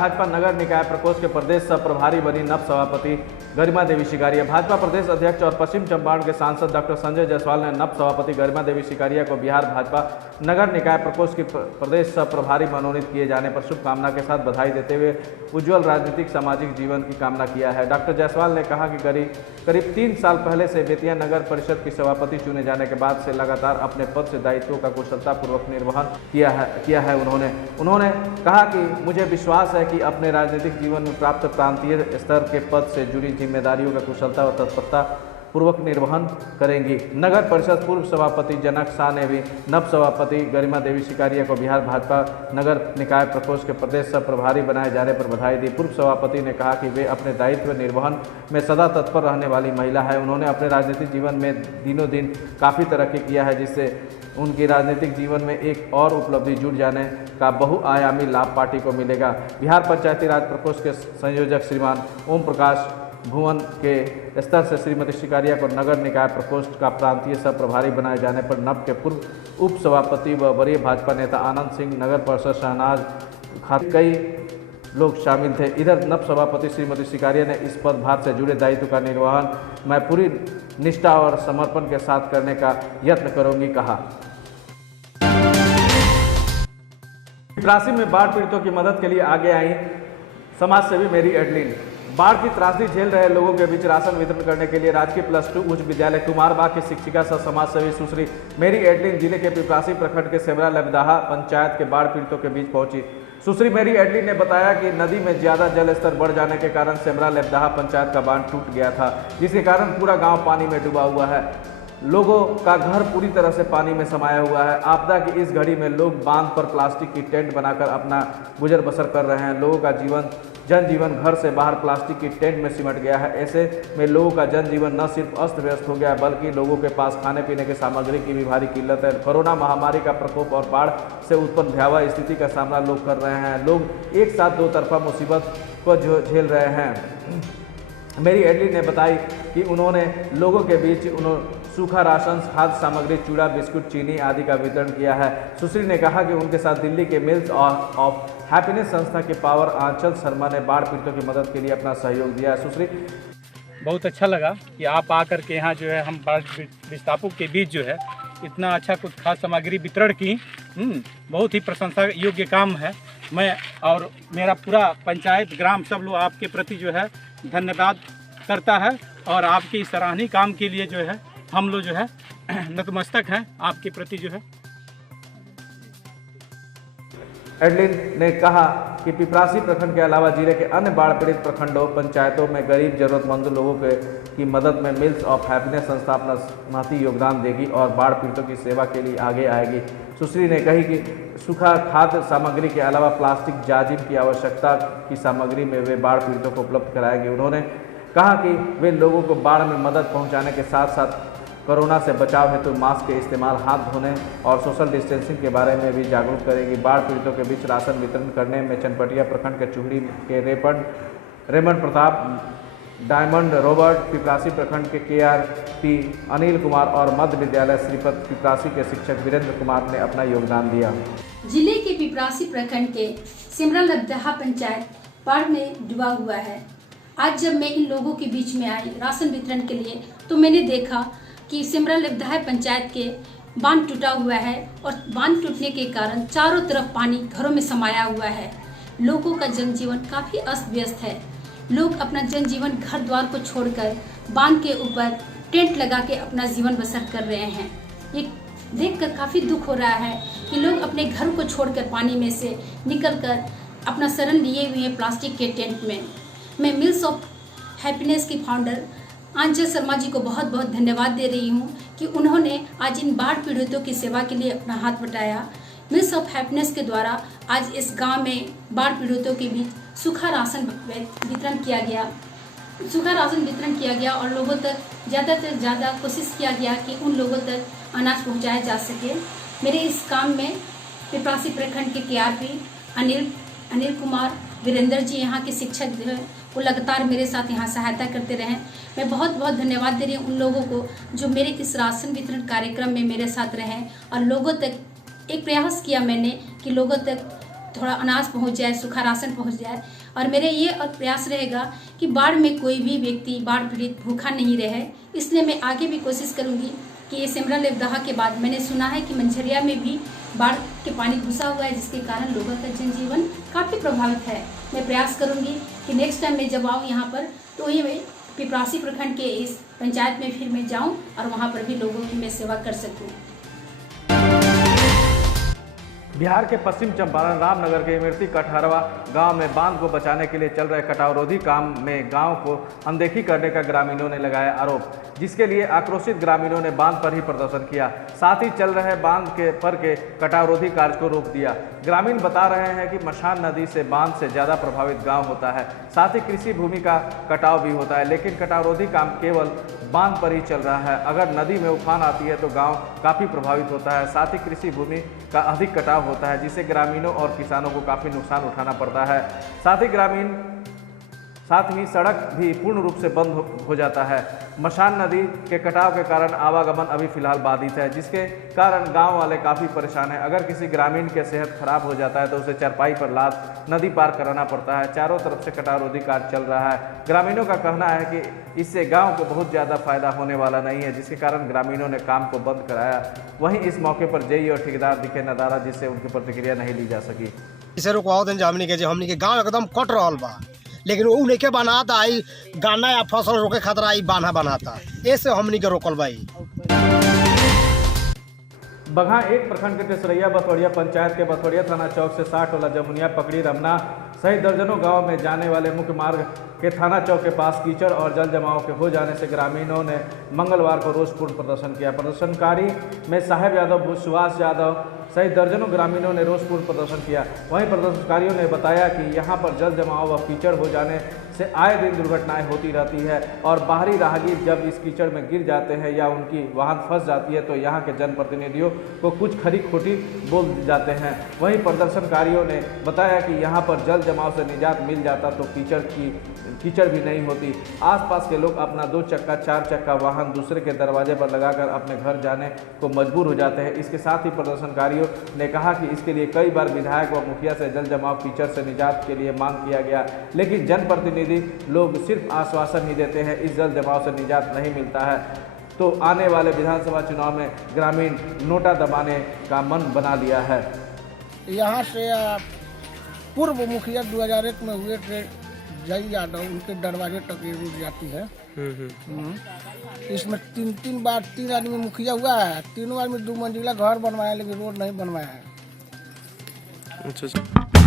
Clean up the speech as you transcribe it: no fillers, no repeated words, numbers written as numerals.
भाजपा नगर निकाय प्रकोष्ठ के प्रदेश सह प्रभारी बनी नव सभापति गरिमा देवी शिकारिया। भाजपा प्रदेश अध्यक्ष और पश्चिम चंपारण के सांसद डॉक्टर संजय जायसवाल ने नव सभापति गरिमा देवी शिकारिया को बिहार भाजपा नगर निकाय प्रकोष्ठ के प्रदेश सह प्रभारी मनोनीत किए जाने पर शुभकामना के साथ बधाई देते हुए उज्ज्वल राजनीतिक सामाजिक जीवन की कामना किया है। डॉक्टर जायसवाल ने कहा कि करीब 3 साल पहले से बेतिया नगर परिषद की सभापति चुने जाने के बाद से लगातार अपने पद से दायित्वों का कुशलतापूर्वक निर्वहन किया है। उन्होंने कहा कि मुझे विश्वास है कि अपने राजनीतिक जीवन में प्राप्त प्रांतीय स्तर के पद से जुड़ी जिम्मेदारियों का कुशलता और तत्परता पूर्वक निर्वहन करेंगी। नगर परिषद पूर्व सभापति जनक शाह ने भी नव सभापति गरिमा देवी शिकारिया को बिहार भाजपा नगर निकाय प्रकोष्ठ के प्रदेश सह प्रभारी बनाए जाने पर बधाई दी। पूर्व सभापति ने कहा कि वे अपने दायित्व निर्वहन में सदा तत्पर रहने वाली महिला है। उन्होंने अपने राजनीतिक जीवन में दिनों दिन काफ़ी तरक्की किया है, जिससे उनकी राजनीतिक जीवन में एक और उपलब्धि जुड़ जाने का बहुआयामी लाभ पार्टी को मिलेगा। बिहार पंचायती राज प्रकोष्ठ के संयोजक श्रीमान ओम प्रकाश भुवन के स्तर से श्रीमती शिकारिया को नगर निकाय प्रकोष्ठ का प्रांतीय सह प्रभारी बनाए जाने पर नव के पूर्व उप सभापति व वरीय भाजपा नेता आनंद सिंह, नगर परिषद शहनाज खान, कई लोग शामिल थे। इधर नव सभापति श्रीमती शिकारिया ने इस पदभार से जुड़े दायित्व का निर्वहन मैं पूरी निष्ठा और समर्पण के साथ करने का यत्न करूंगी कहा। पिपरासी में बाढ़ पीड़ितों की मदद के लिए आगे आई समाज सेवी मेरी एडलिन। बाढ़ की त्रासदी झेल रहे लोगों के बीच राशन वितरण करने के लिए राजकीय +2 उच्च विद्यालय कुमारबाग की शिक्षिका सह समाज सेवी सुश्री मेरी एडलिन जिले के पिपरासी प्रखंड के सेमरा लबदाहा पंचायत के बाढ़ पीड़ितों के बीच पहुंची। सुश्री मेरी एडलिन ने बताया कि नदी में ज्यादा जल स्तर बढ़ जाने के कारण सेमरा लबदाहा पंचायत का बांध टूट गया था, जिसके कारण पूरा गाँव पानी में डूबा हुआ है। लोगों का घर पूरी तरह से पानी में समाया हुआ है। आपदा की इस घड़ी में लोग बांध पर प्लास्टिक की टेंट बनाकर अपना गुजर बसर कर रहे हैं। लोगों का जनजीवन घर से बाहर प्लास्टिक की टेंट में सिमट गया है। ऐसे में लोगों का जनजीवन न सिर्फ अस्त व्यस्त हो गया, बल्कि लोगों के पास खाने पीने की सामग्री की भी भारी किल्लत है। कोरोना महामारी का प्रकोप और बाढ़ से उत्पन्न भयावह स्थिति का सामना लोग कर रहे हैं। लोग एक साथ दो तरफा मुसीबत को झेल रहे हैं। मेरी एडलिन ने बताई कि उन्होंने लोगों के बीच सूखा राशन, खाद्य सामग्री, चूड़ा, बिस्कुट, चीनी आदि का वितरण किया है। सुश्री ने कहा कि उनके साथ दिल्ली के मिल्स ऑफ हैप्पीनेस संस्था के पावर आंचल शर्मा ने बाढ़ पीड़ितों की मदद के लिए अपना सहयोग दिया है। सुश्री बहुत अच्छा लगा कि आप आकर के यहाँ जो है हम बाढ़ विस्थापों के बीच जो है इतना अच्छा कुछ खाद्य सामग्री वितरण की, बहुत ही प्रशंसा योग्य काम है। मैं और मेरा पूरा पंचायत ग्राम सब लोग आपके प्रति जो है धन्यवाद करता है और आपके सराहनीय काम के लिए जो है हम लोग जो है नतमस्तक हैं आपके प्रति जो है। एडलिन ने कहा कि पिपरासी प्रखंड के अलावा जिले के अन्य बाढ़ पीड़ित प्रखंडों पंचायतों में गरीब जरूरतमंद लोगों की मदद में मिल्स ऑफ हैप्पीनेस संस्था अपना महती योगदान देगी और बाढ़ पीड़ितों की सेवा के लिए आगे आएगी। सुश्री ने कही कि सूखा खाद्य सामग्री के अलावा प्लास्टिक, जाजिम की आवश्यकता की सामग्री में वे बाढ़ पीड़ितों को उपलब्ध कराएंगे। उन्होंने कहा कि वे लोगों को बाढ़ में मदद पहुँचाने के साथ साथ कोरोना से बचाव हेतु मास्क के इस्तेमाल, हाथ धोने और सोशल डिस्टेंसिंग के बारे में भी जागरूक करेगी। बाढ़ पीड़ितों के बीच राशन वितरण करने में चनपटिया प्रखंड के चूहड़ी के Raymond Pratap, diamond Robert, Piprasi प्रखंड के KRP अनिल कुमार और मध्य विद्यालय श्रीपत पिपरासी के शिक्षक वीरेंद्र कुमार ने अपना योगदान दिया। जिले के पिपरासी प्रखंड के सेमरा लबदाहा पंचायत बाढ़ में डूबा हुआ है। आज जब मैं इन लोगों के बीच में आई राशन वितरण के लिए, तो मैंने देखा कि सेमरा लबदाहा पंचायत के बांध टूटा हुआ है और बांध टूटने के कारण चारों तरफ पानी घरों में समाया हुआ है। लोगों का जनजीवन काफ़ी अस्त व्यस्त है। लोग अपना जनजीवन घर द्वार को छोड़कर बांध के ऊपर टेंट लगा के अपना जीवन बसर कर रहे हैं। ये देखकर काफ़ी दुख हो रहा है कि लोग अपने घर को छोड़कर पानी में से निकलकर अपना शरण लिए हुए हैं प्लास्टिक के टेंट में। मैं मिल्स ऑफ हैप्पीनेस की फाउंडर आंचल शर्मा जी को बहुत बहुत धन्यवाद दे रही हूँ कि उन्होंने आज इन बाढ़ पीड़ितों की सेवा के लिए अपना हाथ बटाया। मिल्स ऑफ हैप्पीनेस के द्वारा आज इस गांव में बाढ़ पीड़ितों के बीच सूखा राशन वितरण किया गया और लोगों तक ज़्यादा से ज़्यादा कोशिश किया गया कि उन लोगों तक अनाज पहुँचाया जा सके। मेरे इस काम में पिपरासी प्रखंड के KRP अनिल कुमार, वीरेंद्र जी यहाँ के शिक्षक जो है वो लगातार मेरे साथ यहाँ सहायता करते रहे। मैं बहुत बहुत धन्यवाद दे रही हूँ उन लोगों को जो मेरे इस राशन वितरण कार्यक्रम में मेरे साथ रहे और लोगों तक एक प्रयास किया मैंने कि लोगों तक थोड़ा अनाज पहुंच जाए, सूखा राशन पहुंच जाए। और मेरे ये प्रयास रहेगा कि बाढ़ में कोई भी व्यक्ति बाढ़ पीड़ित भूखा नहीं रहे। इसलिए मैं आगे भी कोशिश करूंगी कि ये सिमरन लेपदहा के बाद मैंने सुना है कि मंझरिया में भी बाढ़ के पानी घुसा हुआ है, जिसके कारण लोगों का जनजीवन काफ़ी प्रभावित है। मैं प्रयास करूंगी कि नेक्स्ट टाइम मैं जब आऊँ यहाँ पर तो ये मैं पिपरासी प्रखंड के इस पंचायत में फिर मैं जाऊँ और वहाँ पर भी लोगों की मैं सेवा कर सकूँ। बिहार के पश्चिम चंपारण रामनगर के इमरती कटहरवा गांव में बांध को बचाने के लिए चल रहे कटावरोधी काम में गांव को अनदेखी करने का ग्रामीणों ने लगाया आरोप, जिसके लिए आक्रोशित ग्रामीणों ने बांध पर ही प्रदर्शन किया। साथ ही चल रहे बांध के कटावरोधी कार्य को रोक दिया। ग्रामीण बता रहे हैं कि मशान नदी से बांध से ज़्यादा प्रभावित गाँव होता है, साथ ही कृषि भूमि का कटाव भी होता है, लेकिन कटावरोधी काम केवल बांध पर ही चल रहा है। अगर नदी में उफान आती है तो गांव काफ़ी प्रभावित होता है, साथ ही कृषि भूमि का अधिक कटाव होता है, जिससे ग्रामीणों और किसानों को काफ़ी नुकसान उठाना पड़ता है। साथ ही सड़क भी पूर्ण रूप से बंद हो जाता है। मशान नदी के कटाव के कारण आवागमन अभी फिलहाल बाधित है, जिसके कारण गांव वाले काफ़ी परेशान हैं। अगर किसी ग्रामीण के सेहत खराब हो जाता है तो उसे चारपाई पर लाद नदी पार कराना पड़ता है। चारों तरफ से कटावरोधी कार्य चल रहा है। ग्रामीणों का कहना है कि इससे गांव को बहुत ज़्यादा फायदा होने वाला नहीं है, जिसके कारण ग्रामीणों ने काम को बंद कराया। वहीं इस मौके पर जेई और ठेकेदार दिखे नदारा, जिससे उनकी प्रतिक्रिया नहीं ली जा सकी। इसे रुकवाओ दिन हमनी के गाँव एकदम कट रहा बा, लेकिन वो लेके बनाता आई गाना या फसल रोके खतरा आई बान्हा बनाता, ऐसे हमनी के रोकल बाई। बगहा एक प्रखंड के तेसरैया बथौड़िया पंचायत के बथौड़िया थाना चौक से 60 वाला जमुनिया पकड़ी रमना सहित दर्जनों गांव में जाने वाले मुख्य मार्ग के थाना चौक के पास कीचड़ और जल जमाव के हो जाने से ग्रामीणों ने मंगलवार को रोषपूर्ण प्रदर्शन किया। प्रदर्शनकारी में साहेब यादव, सुभाष यादव सहित दर्जनों ग्रामीणों ने रोषपूर्ण प्रदर्शन किया। वहीं प्रदर्शनकारियों ने बताया कि यहां पर जल जमाव व कीचड़ हो जाने से आए दिन दुर्घटनाएं होती रहती है और बाहरी राहगीर जब इस कीचड़ में गिर जाते हैं या उनकी वाहन फंस जाती है तो यहां के जनप्रतिनिधियों को कुछ खरी खोटी बोल जाते हैं। वहीं प्रदर्शनकारियों ने बताया कि यहां पर जल जमाव से निजात मिल जाता तो कीचड़ भी नहीं होती। आसपास के लोग अपना 2 चक्का 4 चक्का वाहन दूसरे के दरवाजे पर लगाकर अपने घर जाने को मजबूर हो जाते हैं। इसके साथ ही प्रदर्शनकारियों ने कहा कि इसके लिए कई बार विधायक व मुखिया से जल जमाव कीचड़ से निजात के लिए मांग किया गया, लेकिन जनप्रतिनिधि लोग सिर्फ आश्वासन ही देते हैं। इस जल जमाव से निजात नहीं मिलता है तो आने वाले विधानसभा चुनाव में ग्रामीण नोटा दबाने का मन बना लिया है। यहाँ से पूर्व मुखिया 2001 में हुए थे जय यादव, उनके दरवाजे तक ये रोड जाती है। इसमें 3 बार 3 आदमी मुखिया हुआ है, तीनों आदमी 2 मंजिला घर बनवाया, लेकिन रोड नहीं बनवाया है। अच्छा।